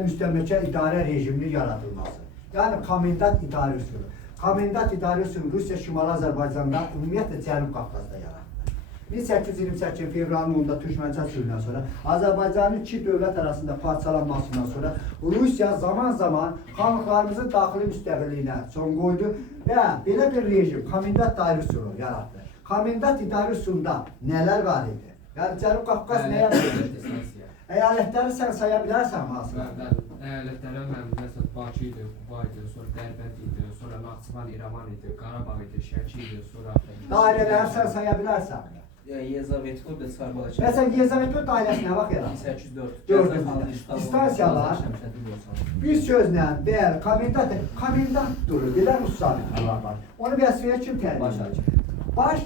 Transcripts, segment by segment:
müstəmləkə idarə rejiminin yaradılması. Yəni komendant idarə üsulu. Komendant idarə üsulu Rusiya Şimali Azərbaycanda, ümumiyyətlə Cənub Qafqazda yaratdı. 1828 fevralın 10-da Türkməncə sülhündən sonra Azərbaycanın iki dövlət arasında parçalanmasından sonra Rusiya zaman-zaman xanlıqlarımızın daxili müstəqilliyinə son qoydu və belə bir rejim, komendant idarə üsulu yaratdı. Komendant idarə üsulunda nələr var idi? Yəni Cənub Qafqaz nəyə verir? Əyalətləri sən saya bilərsən hansına? Əyalətlərə məsələn Bakı idi, Quba idi, sonra Dərbənd idi, sonra Naxçıvan, İrəvan idi, Qarabağ idi, Şəki idi, sonra... Dairələri sən saya bilərsən? Yezavetko və Skarbalakı. Məsələn, Yezavetko dairəsi nə vaxt yaratdı? 1804. Distansiyalar bir sözlə deyər, komendant durur, belə Rus sabitlər var. Onu vəzifəyə kim təyin edir? Baş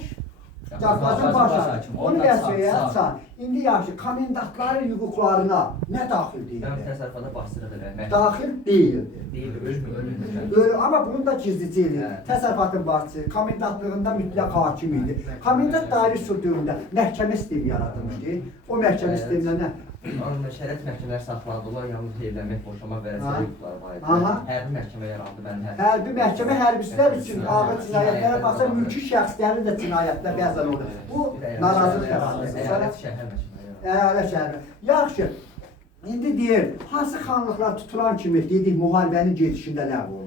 Cəfazın baş hakim. Onu vəzifəyə açar. İndi yaxşı, komendantların hüquqlarına nə daxil deyildi? Mən təsərrüfata başçılıq eləmək. Daxil deyildi. Deyildi, Amma bunun da gizliciliyi, təsərrüfatın başçısı, komendantlığında mütləq hakim idi. Komendant dairə üsulunda məhkəmə sistemi yaradılmışdı. O məhkəmə sisteminə nə? Şərət məhkəmələr saxlandılar, yalnız evlənmək, boşanmaq və rəsmi hüquqları var idi. Hərbi məhkəmə yarandı, hərbi məhkəmə hərbçilər üçün ağır cinayətlərə baxsa, mülki şəxslərin də cinayətlər bəzən olur. Bu narazılıq yaratdı. Əyalət şəhər məhkəmə yarandı. Əyalət şəhər. Yaxşı, indi deyir, hansı xanlıqlar tutulan kimi dedik, müharibənin gedişində ləğv olundu?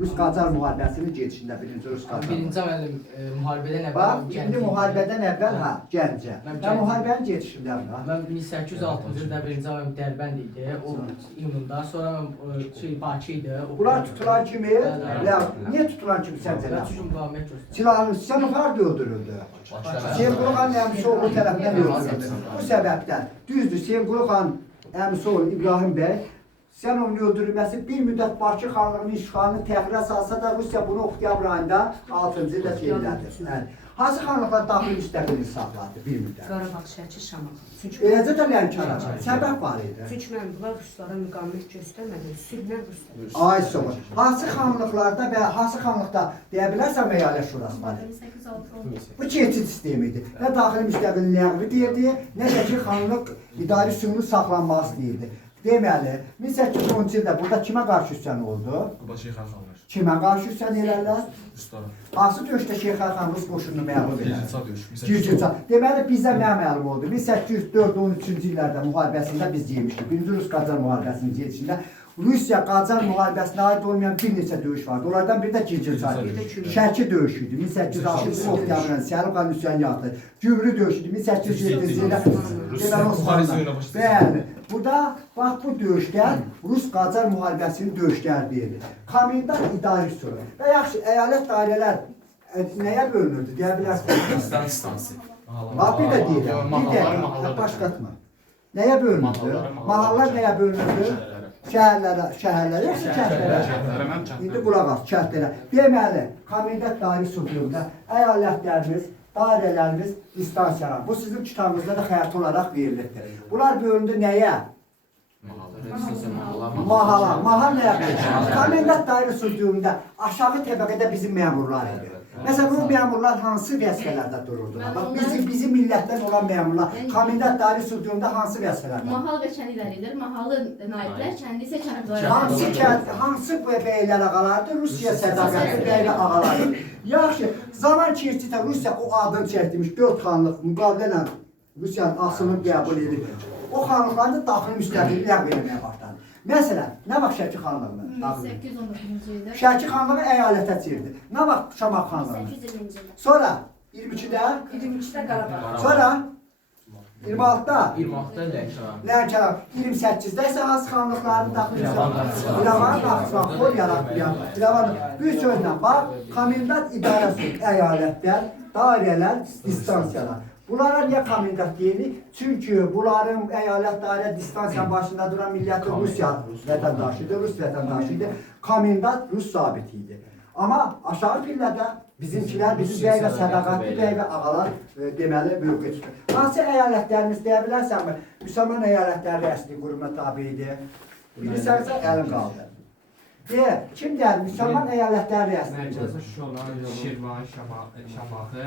Rus-Qacar müharibəsinin gedişində birinci Rus-Qacar. Birinci müəllim, müharibədən əvvəl... Bax, indi müharibədən əvvəl, Gəncə. Və müharibənin gedişində mi? Mən 1806-cı ildə birinci müəllim Dərbənd idi, o iyununda, sonra Bakı idi. Bunlar tutulan kimi, niyə tutulan kimi səncə ləğv? Çünki müqavimət göstərir. Silahlı Siyanovar da öldürüldü. Sevgulu xan əmisi oğlu tərəfindən öldürüldü. Bu səbəbdən, düzdür, Sevgulu xan əmisi oğlu İbrahim bəy, sən onun öldürülməsi bir müddət Bakı xanlığının işğalını təxirə salsa da Rusiya bunu oktyabr ayında 6-cı ildə çevirlədi. Hansı xanlıqlar daxili müstəqillik saxladı bir müddət? Qarabağ, Şəki, Şamaxı. Eləcə də Lənkəran. Səbəb var idi. Çünki mən bunlar Ruslara müqavimət göstərmədim, sülhlə Ruslar. Ay soğuk. Hansı xanlıqlarda və hansı xanlıqda deyə bilərsən əyalət şurası var? Bu keçid sistemi idi. Nə daxili müstəqillik ləğvi deyirdi, nə də ki xanlıq idarə üsulunun saxlanması deyirdi. Deməli, 1810-cu ildə burada kimə qarşı üsyan oldu? Quba Şeyxan xanlar. Kimə qarşı üsyan elərlər? Ruslara. Hansı döyüşdə Şeyxan xan Rus qoşununu məğlub elər? Gürcüça döyüş. Gürcüça. Deməli, bizə nə məlum oldu? 1804-13-cü illərdə müharibəsində biz yemişdik. Birinci Rus-Qacar müharibəsinin gedişində Rusiya-Qacar müharibəsinə aid olmayan bir neçə döyüş vardı. Onlardan biri də Gürcüça idi. Şəki döyüşü idi. 1860-cı oktyabrın Sərif xan üsyanı Gübrü döyüşü idi. 1807-ci ildə deməli Osmanlı. Bəli. Burada bax bu döyüşlər Rus-Qacar müharibəsinin döyüşləri deyilir. Komendant idarə üsulu. Və yaxşı, əyalət dairələr nəyə bölünürdü? Deyə bilərsiniz. İstansi. Bax bir də deyirəm. Bir də başqatma. Nəyə bölünürdü? Mahallar nəyə bölünürdü? Şəhərlərə, yoxsa kəndlərə? İndi qulaq as, kəndlərə. Deməli, komendant dairə üsulunda əyalətlərimiz, dairələrimiz, distansiyalar. Bu sizin kitabınızda da xəyalı olaraq verilirdir. Bunlar bölündü nəyə? Mahala. Mahal nəyə bölündü? Komendant dairə üsulunda aşağı təbəqədə bizim məmurlar idi. Məsələn, bu məmurlar hansı vəzifələrdə dururdular? Bizim millətdən olan məmurlar komendant dairə üsulunda hansı vəzifələrdə? Mahal və kənd idarələr, mahalı naiblər, kəndi isə kənd Hansı bəylər ağalardır? Rusiya sədaqətli bəylə ağalardır. Yaxşı, zaman keçdikcə Rusiya o adını çəkdirmiş 4 xanlıq müqavilə Rusiyanın asılını qəbul edir. O xanlıqları da daxili müstəqillik ləğv etməyə başladı. Məsələn, nə vaxt Şəki xanlığını? 1819-cu ildə. Şəki xanlığı əyalətə çevirdi. Nə vaxt Şamaxı xanlığını? 1820-ci ildə. Sonra 22-də, 22-də Qarabağ. sonra 26-da 26-da Lənkəran, 28-də isə hansı xanlıqların daxil İrəvan, Naxçıvan, Xol yaratmayan İrəvan. Bir sözlə bax, komendant idarəsi, əyalətlər, dairələr, distansiyalar. Bunlara niyə komendant deyilir? Çünki bunların əyalət dairə distansiyanın başında duran milləti Rusiya vətəndaşıdır, Rus vətəndaşıdır. Komendant Rus sabiti idi. Amma aşağı pillədə bizimkilər, bizim bəy və sədaqətli bəy və ağalar deməli mövqe tutur. Hansı əyalətlərimiz deyə bilərsənmi? Müsəlman əyalətləri rəsmi quruma tabi idi. Bilirsənsə əlin qaldı. Kim deyil? Müsəlman əyalətləri rəsmidir. Mərkəzi Şuşa, Şirvan, Şamaxı,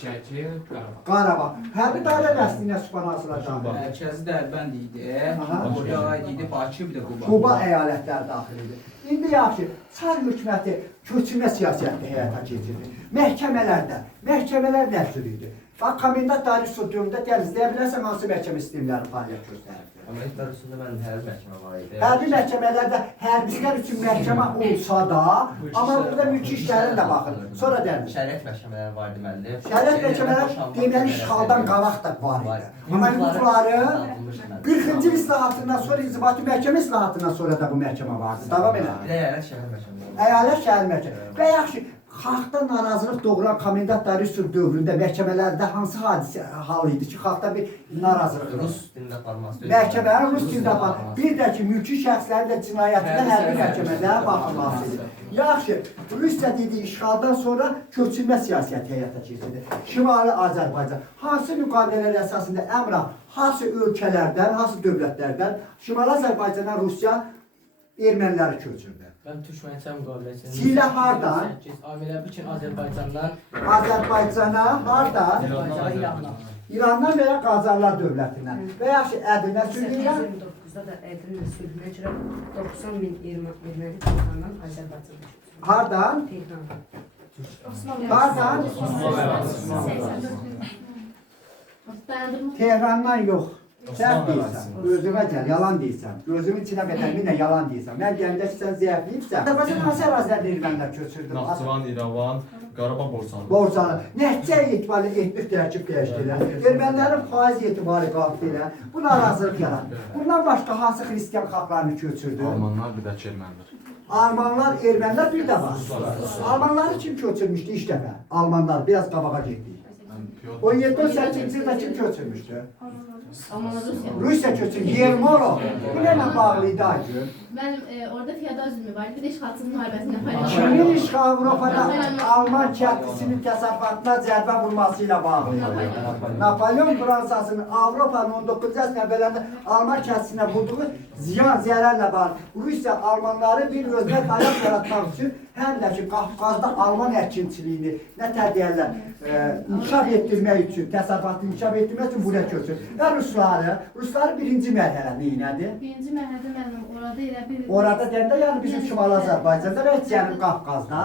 Şəki, Qarabağ. Qarabağ. Hərbi dairə rəsminə Subhanasılacaq. Mərkəzi Dərbənd idi. Aha. Oraya aid idi Bakı, bir də Quba. Quba əyalətləri daxil idi. İndi yaxşı, Çar hökuməti köçürmə siyasətini həyata keçirdi. Məhkəmələr nə tür idi? Bax, komendant dairə sud dövründə izləyə bilərsən hansı məhkəmə sistemləri fəaliyyət göstərirdi. Komendantlar üstündə mən hərbi məhkəmə var idi. Hərbi məhkəmələrdə hərbçilər üçün məhkəmə olsa da, amma burada mülki işlərin də baxın. Sonra dənilir. Şəriət məhkəmələri var deməli. Şəriət məhkəmələri deməli işğaldan qabaq da var idi. Amma hüquqları 40-cı islahatından sonra, inzibati məhkəmə islahatından sonra da bu məhkəmə vardı. Davam elə. Əyalət şəhər məhkəmələri. Əyalət şəhər məhkəmə. Və yaxşı, xalqda narazılıq doğuran komendant dairə sud dövründə məhkəmələrdə hansı hadisə hal idi ki, xalqda bir narazılıq Rus dilində aparması. məhkəmənin rus dilində aparması. Bir də ki, mülki şəxslərin də cinayətində hərbi məhkəmələrə baxılması idi. Yaxşı, Rusiya dediyi işğaldan sonra köçürmə siyasəti həyata keçirdi. Şimali Azərbaycan hansı müqavilələr əsasında əmrah, hansı ölkələrdən, hansı dövlətlərdən Şimali Azərbaycandan Rusiya erməniləri köçürdü? Ben Türkmençay müqaviləsinin Silə hardan? Abilə bütün Azərbaycandan Azərbaycana hardan? Azərbaycana İrandan. İrandan və ya Qacarlar dövlətindən. Və yaxşı Ədirnə sülhündən 89-da da Ədirnə sülhünə görə 90 min erməni Tehrandan Azərbaycana köçürdü. hardan? Tehrandan. Hardan? Tehrandan yox. Sən deyirsən, gözümə gəl, yalan deyirsən. Gözümün içinə qədəminlə yalan deyirsən. Mən deyəndə ki, sən zəifliyibsən. Azərbaycan hansı ərazilərdə ermənilər köçürdü? Naxçıvan, İrəvan, Qarabağ, Borçalı. Borçalı. Nəticə etibarilə etnik tərkib dəyişdilər. Ermənilərin faiz etibarı qalxdı ilə. Bu narazılıq yaratdı. Bundan başqa hansı xristiyan xalqlarını köçürdü? Almanlar, bir də ki, ermənilər. Almanlar, ermənilər bir də var. Almanları kim köçürmüşdü ilk dəfə? Almanlar biraz qabağa getdi. 17-18-ci ildə kim köçürmüşdü? Rusiya köçürmüşdü. Yermolov. Bu nə bağlı idi acı? Benim orada feodalizmi var, bir de işğalçı müharibəsində paylaşım. Kimin işğal Avropada Alman kəndlisinin təsərrüfatına cərbə vurması ilə bağlı idi? Napolyon Fransasının Avropanın 19-cu əsr əvvəllərində Alman kəndlisinə vurduğu ziyan, zərərlə bağlı. Rusiya Almanları bir özünə dayaq yaratmaq üçün həm də ki, Qafqazda Alman əkinçiliyini nə deyərlər, inkişaf etdirmək üçün, təsərrüfatını inkişaf etdirmək üçün buraya köçür. Və Rusları birinci mərhələ neynədir? Birinci mərhələdə mənim orada elə bir... Orada deyəndə, yəni bizim Şimali Azərbaycanda və Cənub Qafqazda,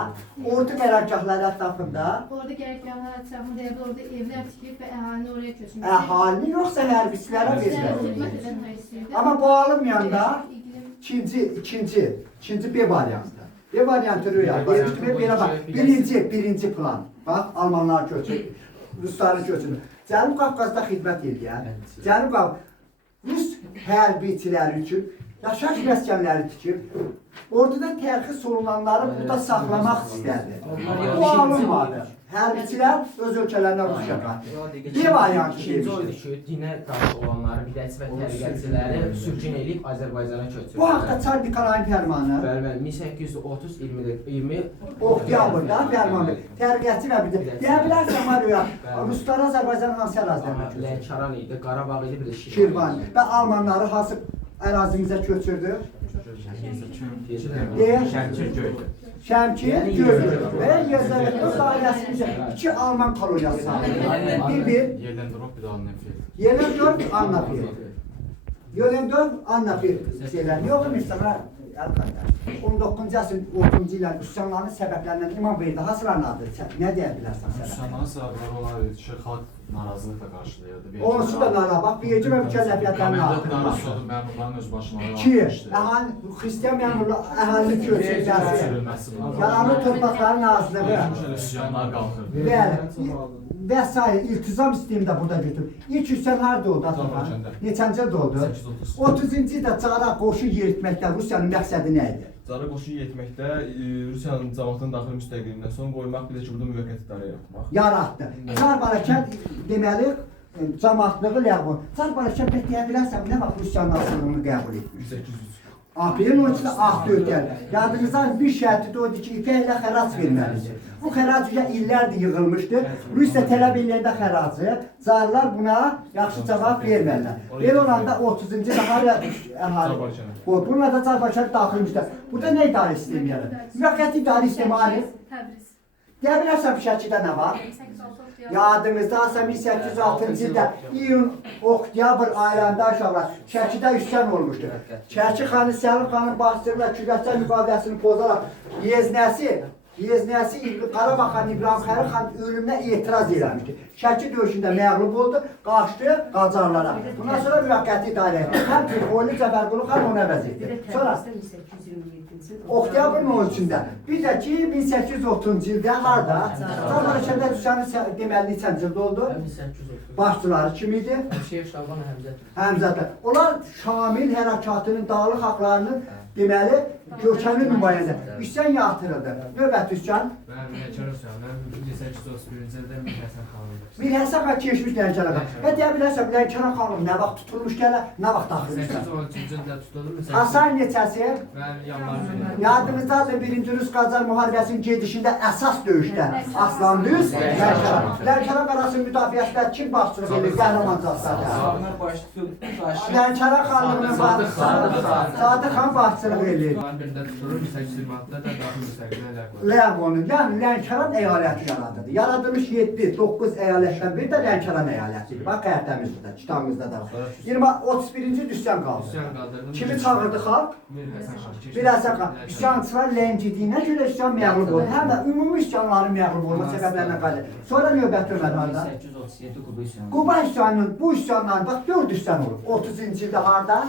ordu qərargahları ətrafında Orada qərargahlar ətrafında orada evlər tikib və əhalini oraya köçmüş. əhalini yoxsa hərbiçilərə Xidmət verir. edən hayırsıydı. Amma bu alınmayanda ikinci B variantı. B variantı rüya. Belə bax, birinci plan. Bax, Almanlar köçür, Rusları köçür. Cənub Qafqazda xidmət edən, Cənub Qafqaz Rus hərbiçiləri üçün yaşayış məskənləri tikib, orduda tərxis olunanları burada saxlamaq istərdi. Bu alınmadı. Hərbiçilər öz ölkələrinə Rusiya qatdı. Bir variantı İkinci oydu demişdir. ki, dinə qarşı olanları, bidətçi və təriqətçiləri sürgün edib Azərbaycana köçürdülər. Bu haqda Çar Nikolayın fərmanı Bəli, bəli, 1830-20 oktyabrda fərmanı təriqətçi və bir də deyə bilərsən var ya, Ruslar Azərbaycanın hansı ərazilərinə köçürdü? Lənkəran idi, Qarabağ idi, bir də Şirvan və Almanları hansı ərazimizə köçürdü? Şəmkir, Göycə və Yezəvətli dairəsində 2 Alman koloniyası salındı. Yerləndirov, bir də Annefil. Yelendorf, Annapil. Yelendorf, Annapil şeylər. Yox, mesela 19-cu əsrin 30-cu illərin üsyanlarının səbəblərindən İmam Beydə hasıların adı, nə deyə bilərsən səbəb? Üsyanların səbəbləri olardı ki, xalq narazılıqla qarşılayırdı. Onsu da nara, bax, vergi və mükəlləfiyyətlərini Komendantlar artırmaq. oldu, məmurların öz başına İki, xristiyan məmurlar əhalini köçürməsi, yalanlı torpaqların azlığı Üsyanlar qalxırdı. və s. iltizam sistemi də burada götürür. İlk üsyan harada oldu? Neçəncə ildə oldu? 30-cu ildə Cara qoşu yeritməkdə Rusiyanın məqsədi nə idi? Cara qoşu yetməkdə Rusiyanın cəmaatının daxili müstəqilliyindən son qoymaq, bir də ki, burada müvəqqəti idarə yaratmaq. Yaratdı. Çar Barakənd deməli cəmaatlığı ləğv olundu. Çar Barakənd deyə bilərsən, nə vaxt Rusiyanın asılılığını qəbul etmiş? 1803. Aprelin 12-də akt ötən. Yadınızdan bir şərti də o idi ki, İpəklə xərac verməlidir. Bu xərac illərdir yığılmışdı. Rusiya tələb eləyəndə xəracı, carlar buna yaxşı cavab vermərlər. Belə olanda 30-cu ildə əhali bununla da Azərbaycan daxilmişdir. Burada nə idarə sistemi yarar? Müvəqqəti idarə sistemi alır. Deyə bilərsən bu şəkildə nə var? Yadınızda 1806-cı ildə iyun, oktyabr aylarında aşağılar Şəkidə üsyan olmuşdur. Şəki xanı Səlim xanın bastırla Kürdistan müqaviləsini pozaraq Yeznəsi Qarabağ xanı İbrahim Xəlil xan ölümünə etiraz eləmişdi. Şəki döyüşündə məğlub oldu, qaçdı Qacarlara. Bundan sonra müvəqqəti idarə etdi. Həm Türkoğlu Cəfərqulu xan onu əvəz etdi. Sonra oktyabrın 13-də bir də ki 1830-cu ildə harda? Cəfərqədə üsyanı deməli neçənci ildə oldu? 1830. Başçıları kim idi? Şeyh Şaban Həmzədə. Onlar Şamil hərəkatının dağlıq haqlarının deməli kökənli nümayəndə. Üsyan yatırıldı. Növbəti üsyan Mən Lənkəran mən 1831-ci ildə Mir Həsən xanımdır. Mir Həsən xan keçmiş Lənkərana. Və deyə bilərsən Lənkəran xanım nə vaxt tutulmuş gələ, nə vaxt daxilmişlər. 1813-cü ildə tutuldu. Hasan neçəsi? Mən yanvar Yadınızdadır 1-ci Rus-Qacar müharibəsinin gedişində əsas döyüşdə Aslan Düz, Lənkəran. Lənkəran qarasının müdafiəsində kim başçılıq edir? Qəhrəmancaqlar. Lənkəran xanlığının başçılığı Sadıq xan başçılıq edir. birində tutulur, 1826-da da daxil müstəqillə ləğv olundu. Ləğv olundu. Yəni Lənkəran əyaləti yaradıldı. Yaradılmış 7-9 əyalətdən biri də Lənkəran əyalətidir. Bax xəritəmizdə, kitabımızda da var. 31-ci üsyan qaldı. Üsyan qaldırdım. Kimi çağırdı xalq? Mir Həsən xan. Bir Həsən xan. Üsyançılar ləncidiyinə görə üsyan məğlub oldu. Həm də ümumi üsyanların məğlub olma səbəblərinə qaldı. Sonra növbəti Ömərlərdə 1837 Quba üsyanı. Quba üsyanının, bu üsyanların bax 4 üsyan olub. 30-cu ildə harda?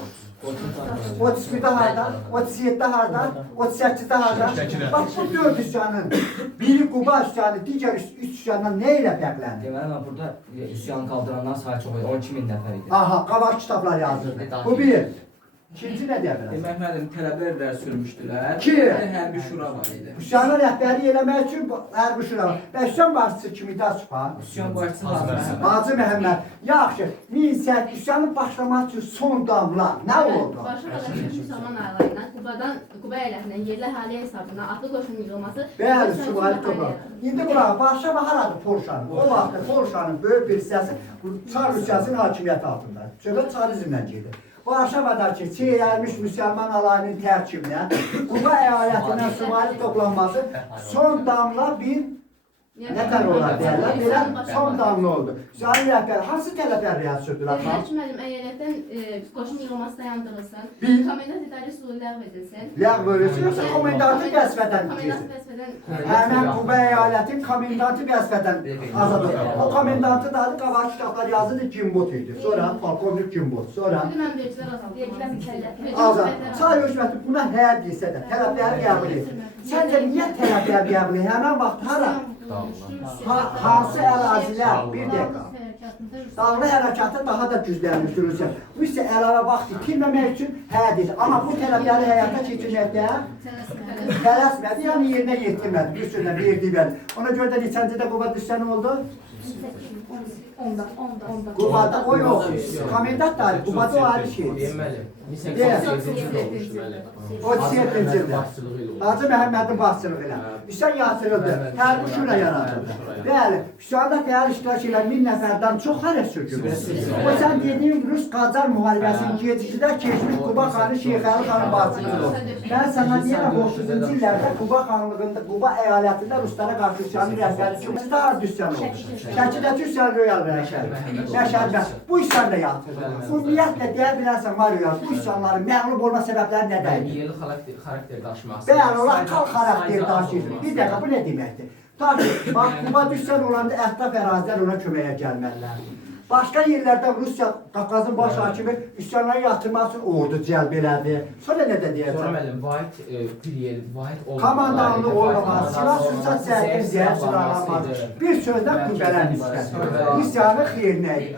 31-də harda? 37-də harda? 38-də harda? Bax bu 4 üsyanın biri Quba üsyanı, digər 3 üsyandan nə ilə fərqlənir? Deməli, mən burada üsyan qaldıranlar sayı çox idi, 12.000 nəfər idi. Aha, qabaq kitablar yazıldı. Bu bir. İkinci nə deyə bilərsən? Demək müəllim, tələblər də sürmüşdülər. Ki? Hərbi şura var idi. Üsyanı rəhbəri eləmək üçün hərbi şura var. Və üsyan başçısı kim idi Açıqan? Üsyan başçısı Hacı Hacı Məhəmməd. Yaxşı, üsyanın başlamaq üçün son damla nə oldu? Başa qarşı müsəlman aylarından Quba əyalətindən yerli əhali hesabına atlı qoşun yığılması. Bəli, Suvali Toprak. İndi bura Varşava haradır Polşanın? O vaxtda Polşanın böyük bir hissəsi Çar Rusiyasının hakimiyyəti altında. Söhbət Çarizmdən gedir. Varşavadakı çeyrəlmiş müsəlman alayının tərkibinə Quba əyalətindən Suvali toplanması son damla bir nətər olar deyərlər, belə son damla oldu. Üsyanın rəhbəri, hansı tələblər riayət sürdülər? Deyirlər ki, müəllim, əyalətin qoşun yığılması dayandırılsın, Bir. komendant idarə üsulu ləğv edilsin. Ləğv edilsin, yoxsa komendantı vəzifədən Komendant keçsin? vəzifədən Həmən Quba əyalətin komendantı vəzifədən azad oldu. O komendantı da adı qabaq kitablar yazıdır Gimbot idi. Sonra polkovnik Gimbot. Sonra Dünən vericilər azaldılır. azad. Çay hökuməti buna hər desə də tələbləri qəbul edir. Səncə niyə tələbləri qəbul edir? Həmən vaxt hara? Hansı ərazilər? Bir dəqiqə. Dağlı hərəkatı daha da güclənmişdir Rusiya. Rusiya əlavə vaxt itirməmək üçün hə dedi. Amma bu tələbləri həyata keçirməkdə tələsmədi, yəni yerinə yetirmədi. Bir sözlə verdiyi bəli. Ona görə də neçəncidə Quba üsyanı oldu? Qubada o yox. Komendant da ayrı, Qubada o ayrı şeydir. Deməli, 1837-ci olmuşdu müəllim. O 7-ci ildə. Hacı Məhəmmədin başçılığı ilə. Üsyan yatırıldı. Hərbi şura yaradıldı. Bəli, üsyanda fəal iştirak edən 1000 nəfərdən çox hərə sürgünüdür. O sən dediyin Rus-Qacar müharibəsinin gedişində keçmiş Quba xanı Şeyxəli xanın başçılığı oldu. Mən sana deyirəm, 30-cu illərdə Quba xanlığında, Quba əyalətində Ruslara qarşı üsyanın rəhbəri kim? Sizdə harada üsyan oldu? Şəkidəki üsyan Röyal Məşəd. Bu üsyan da yatırıldı. Bu niyyətlə deyə bilərsən var ya, bu üsyanların məğlub olma səbəbləri nədir? Yeni xarakter daşıması. Bəli, onlar xalq xarakteri daşıyır. Bir dəqiqə, bu nə deməkdir? Ta ki, bax, Quba düşsən olanda ətraf ərazilər ona köməyə gəlməlilərdir. Başqa yerlərdə Rusiya, Qafqazın baş hakimi üsyanları yatırmaq üçün ordu cəlb elədi. Sonra nə də Sonra deyəcək? müəllim, vahid bir yer, vahid olmadı. Komandanlı olmaz, silah sursat səhətdir, zəhər silahlanmaz. Bir sözlə qübbələn istədir. Üsyanı xeyrinə idi.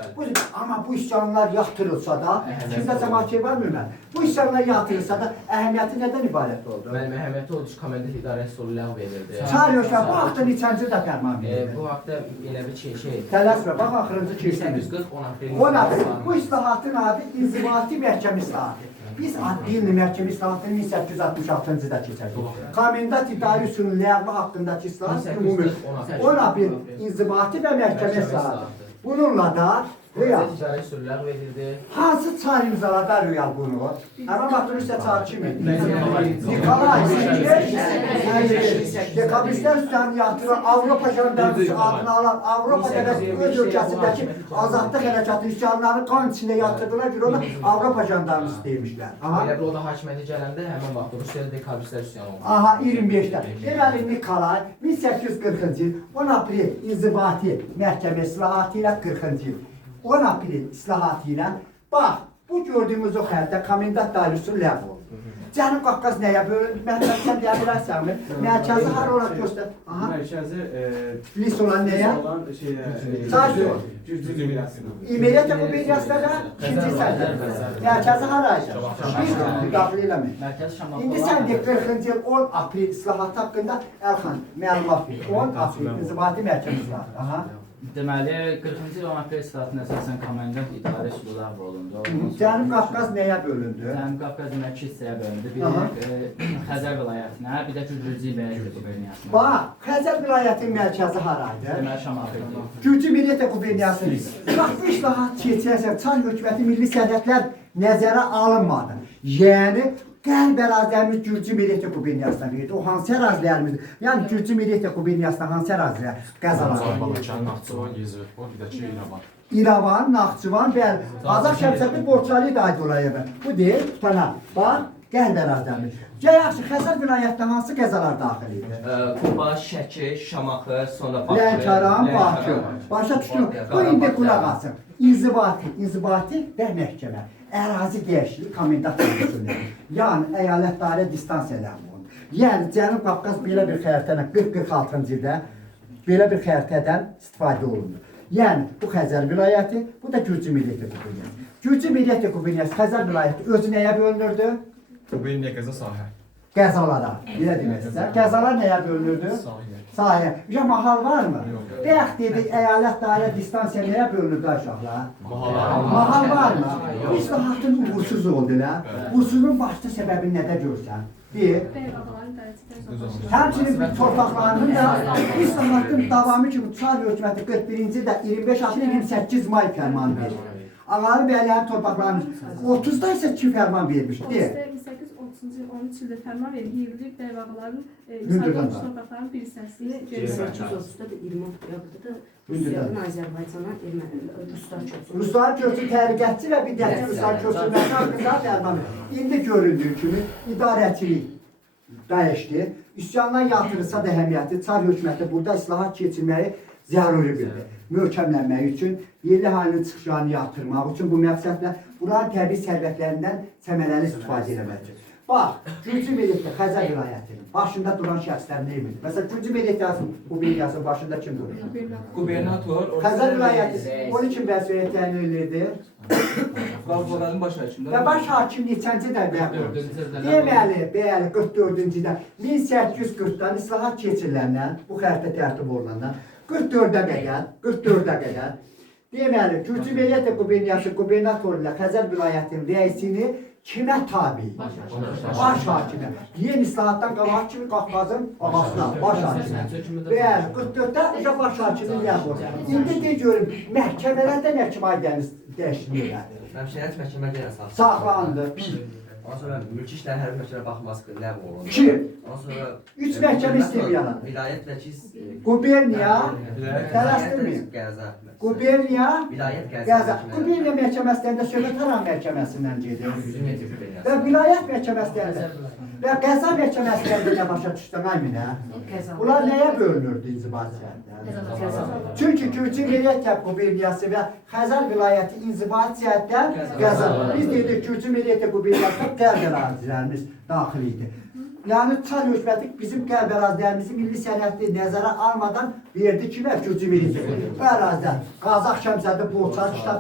Amma bu üsyanlar yatırılsa da, kimdə cəmaatçı var mı mən? Bu üsyanlar yatırılsa da əhəmiyyəti nədən ibarət oldu? Müəllim, əhəmiyyəti oldu ki, komendant idarə üsulu ləğv edildi. Çar Yoşa, bu haqda neçənci də fərman verir? Bu haqda elə bir şey. Tələsmə, bax, axırıncı keçdiniz. 1840 10 aprel. 10 aprel. Bu islahatın adı İnzibati Məhkəmə islahatı. Biz adli məhkəmə islahatını 1866-cı ildə keçirdik. Komendant idarə üsulunun ləğvi haqqındakı islahat ümumi 10 aprel inzibati və məhkəmə islahatı. Bununla da Rüyal. Ticari usullar verildi. Hansı çar imzaladı Rüyal bunu? Ama bakın işte çar kim idi? Nikolay Dekabistler üstlerini yaptıran Avropa jandarması adını alan Avropa devleti öz ülkesindeki azadlık harekatı üsyanlarını kan içinde yatırdılar ki onu Avropa jandarması demişler. Elə bir o da hakimiyyətə gələndə həmin vaxt Rusiyada dekabristlər üsyanı oldu. Aha 25'te. Deməli Nikolay 1840-cı il 10 aprel inzibati məhkəmə islahatı ilə 40-cı il 10 aprel islahatı ilə bax bu gördüyümüz o xəritə komendant dairəsi ləğv oldu. Cənub Qafqaz nəyə bölündü? Məhkəməsən deyə bilərsənmi? Mərkəzi har olaraq göstər. Aha. Mərkəzi Lis olan nəyə? Saç ol. İmeriyyətə bu bir yastada ikinci səndir. Mərkəzi haraydı? Biz müdaxilə eləmək. Mərkəzi Şamal. İndi sən de 40-cı il 10 aprel islahatı haqqında Əlxan məlumat ver. 10 aprel inzibati məhkəmə islahatı. Aha. Deməli, 40-cı il 10 aprel islahatına əsasən komendant idarə üsulu ləğv olundu. Cənub Qafqaz nəyə bölündü? Cənub Qafqaz demək iki hissəyə bölündü. Biri Xəzər vilayətinə, bir də Gürcü vilayəti quberniyasına. Bax, Xəzər vilayətinin mərkəzi haraydı? Deməli, Şamal xeyli. Gürcü Millət quberniyasını. Bax, bu islahat keçərsə Çar hökuməti milli sərhədlər nəzərə alınmadı. Yəni Qərb ərazilərimiz Gürcü Millət quberniyasına verildi. O hansı ərazilərimiz? Yəni Gürcü Millət quberniyasına hansı ərazilər qəzalar? Naxçıvan, Yezretpol, bir də ki İrəvan. İrəvan, Naxçıvan, bəli. Azaq Şəmsəddin Borçalı da aid olaya. Bu deyil, tutana. Bax, Qərb ərazilərimiz. Yaxşı, Xəzər vilayətində hansı qəzalar daxil idi? Quba, Şəki, Şamaxı, sonra Bakı. Lənkəran, Bakı. Başa düşdün? Bu indi qulaq asın. İnzibati və məhkəmə. Ərazi dəyişikliyi komendant dairəsində. Yəni əyalət dairə distansiya ləğv olundu. Yəni Cənub Qafqaz belə bir xəritədən 40-46-cı ildə belə bir xəritədən istifadə olundu. Yəni bu Xəzər vilayəti, bu da Gürcü Millət quberniyası. Gürcü Millət quberniyası Xəzər vilayəti özü nəyə bölünürdü? Quberniya qəza sahə. Qəzalara. Belə demək istəyirəm. Qəzalar nəyə bölünürdü? Sahə. Sahə. Ya mahal varmı? Yox. Bəx dedik əyalət dairə distansiya nəyə bölünürdü aşağılar? Mahal varmı? Bu islahatın uğursuz oldular. Uğursuzluğun başlı səbəbini nədə görsən? Bir, həmçinin bir torpaqlarının da bu islahatın davamı kimi Çar hökuməti 41-ci ildə 25 aprel 28 may fərmanı verir. Ağalı bəylərin torpaqlarının 30-da isə 2 fərman vermişdir. 1830-cu il 13 ildə fərman verir. Yığılıb Qərbağların Hündürdən müsaade torpaqların bir hissəsini 1830-da da 20 oktyabrda da Rusiyadan Azərbaycana Ruslar köçdü. Ruslar köçü təriqətçi və bir dəstə Ruslar köçürməsi haqqında fərman verir. İndi göründüyü kimi idarəçilik dəyişdi. Üsyanlar yatırılsa da əhəmiyyəti Çar hökuməti burada islahat keçirməyi zəruri bildi. Möhkəmlənmək üçün, yerli halinin çıxışlarını yatırmaq üçün bu məqsədlə buranın təbii sərvətlərindən səmərəli istifadə etməkdir. Bax, Gürcü Millət Xəzər vilayətinin başında duran şəxslər nə edir? Məsələn, Gürcü Millət başında kim durur? Gubernator. Xəzər vilayəti onu kim vəzifəyə təyin edirdi? Qafqazların baş hakimi. Və baş hakim neçənci də ləğv olundu? Deməli, bəli, 44-cü ildə 1840-dan islahat keçiriləndən, bu xəritə tərtib olunandan 44-ə qədər deməli, Gürcü Millət quberniyası qubernator ilə Xəzər vilayətinin rəisini kimə tabi? Baş hakimə. Yeni islahatdan qabaq kimi Qafqazın ağasına, baş hakimə. Bəli, 44-də baş hakimin ləğv olundu. İndi de görün, məhkəmələrdə nə kimi aydəniz dəyişiklik elədi? Şəhət məhkəmə yenə Saxlandı. Ondan sonra mülki işlərin hər bir məhkəmə baxması ləğv olundu. İki. Ondan sonra Üç məhkəmə istəyib yalandı. Vilayət vəkil Quberniya, tələsdirməyin. Qəza. Quberniya, Vilayət Qəza. Quberniya məhkəməsində söhbət haram məhkəməsindən gedir. Və vilayət məhkəməsində və Qəza məhkəməsində nə başa düşdün Əminə? Bunlar nəyə bölünürdü inzibati cəhətdən? Çünki Gürcü Millət quberniyası və Xəzər vilayəti inzibati cəhətdən Qəza. Biz dedik Gürcü Millət quberniyasına Qərb ərazilərimiz daxil idi. Yəni Çar hökuməti bizim Qərb ərazilərimizi milli sərhədli nəzərə almadan verdi ki, və Gürcü Millət bu ərazidə Qazax Şəmsəddin Borçalı kitab